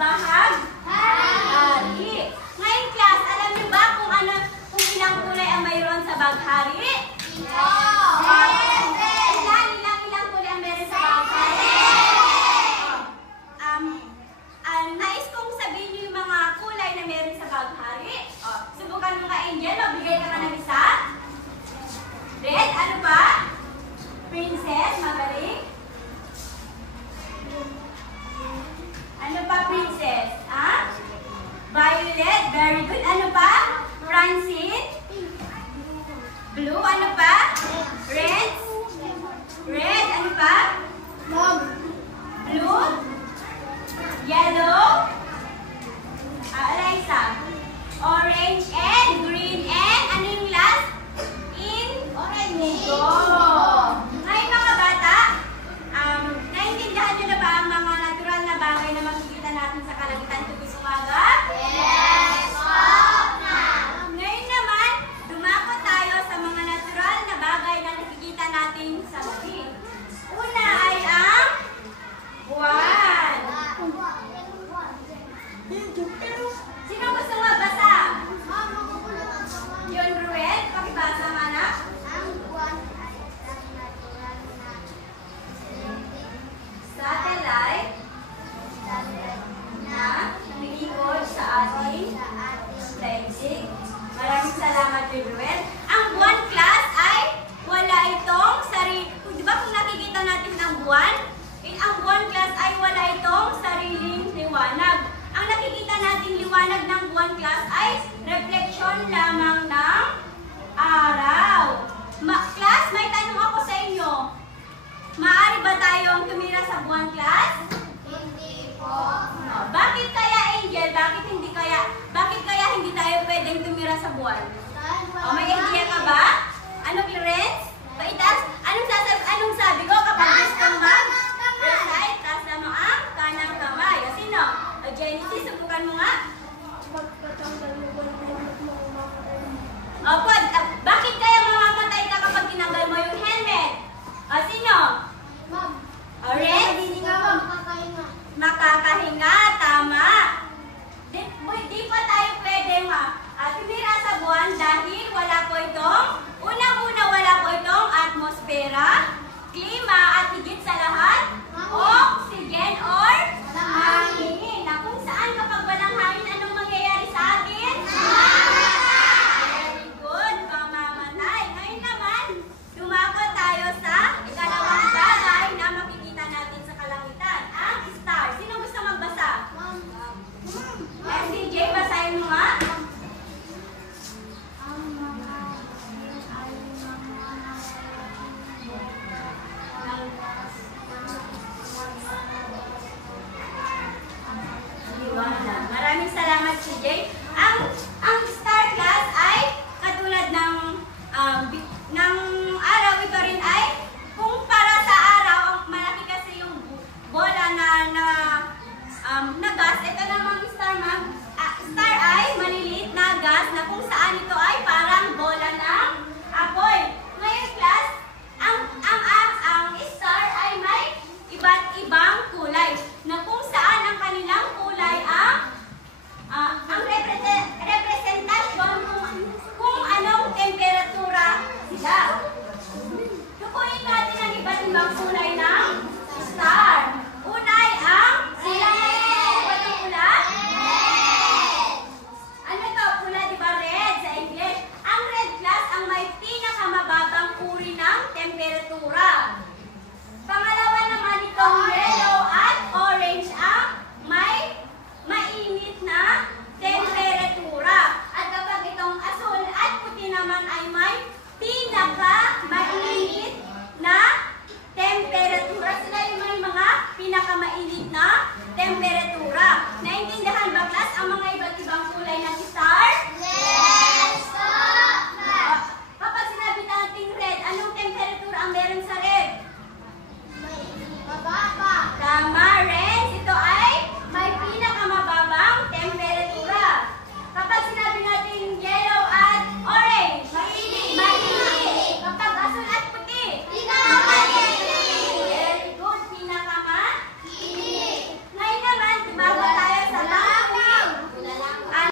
Baghari. Ngayon class, alam niyo ba kung ilang kulay ang mayroon sa baghari? Ilang kulay ang mayroon sa baghari? Nais kong sabihin niyo yung mga kulay na mayroon sa baghari. Subukan mo nga, Angel. Magbigay ka ng isa. Red, ano pa? Princess, magaling. Ano pa, Princess? Violet, very good. Ano pa? Francine? Blue, ano pa? Red? Red, ano pa? Blue? Yellow? Eliza? Orange and green and ano yung last? Indigo. Ngayon mga bata, naintindihan nyo na ba ang mga natural na bagay na makikita natin sa kalangitan tuwing umaga? Yes, Ngayon naman, dumako tayo sa mga natural na bagay na nakikita natin sa gabi. Una ay ang buwan. Sino gusto magbasa? Yun, Ruel, pakibasa nga na. Satellite na umiikot sa ating daigdig. Maraming salamat, Ruel. Ang buwan, class, ay wala itong sarili. Di ba kung nakikita natin ang buwan? Ang buwan, class, ay wala itong sariling liwanag. Ang nakikita natin liwanag ng buwan, class, ay reflection lamang ng araw. Class, may tanong ako sa inyo. Maaari ba tayong tumira sa buwan, class? Hindi po. Bakit kaya, Angel? Bakit kaya hindi tayo pwedeng tumira sa buwan? May idea ka ba? Ano, Clarence? Anong sabi ko kapag gusto mag-recite? Taas naman ang kanang kamay. O sino? O Genesis, subukan mo nga. Opo, bakit kaya mamamatay ka kapag tinanggal mo yung helmet? O sino? Orange? Makakahinga, tama. Di pa tayo pwede tumira sa buwan dahil wala po itong, unang-una wala po itong atmosfera, klima at higit sa lahat, oxygen or hangin. Na kung saan kapag walang hangin, anong mangyayari sa atin? Very good, mamamatay. Ngayon naman, dumako tayo sa ikalawang bagay na makikita natin sa kalangitan, ang star. Sino gusto magbasa? SDJ, basahin mo nga. Maraming salamat, CJ. Ang star, class, ay katulad ng araw. Ito rin ay kung para sa araw, malaki kasi yung bola na gas. Ito namang star, ma'am. Star ay maliliit na gas na kung saan ito ay parang bola ng apoy. Ngayon, class, ang star ay may iba't ibang kulay na kung saan ang kanilang kulay ang representasyon kung anong temperatura sila. Tukuyin natin ang iba't ibang kulay ng star. Una ay ang pula. Ano to? Pula, di ba? Red sa English. Ang red, class, ang may pinakamababang uri ng temperatura. Pangalawa naman itong yellow at orange ang may mainit na temperatura. At kapag itong asul at puti naman ay may pinaka-mainit na temperatura. Sila yung may mga pinaka-mainit na temperatura.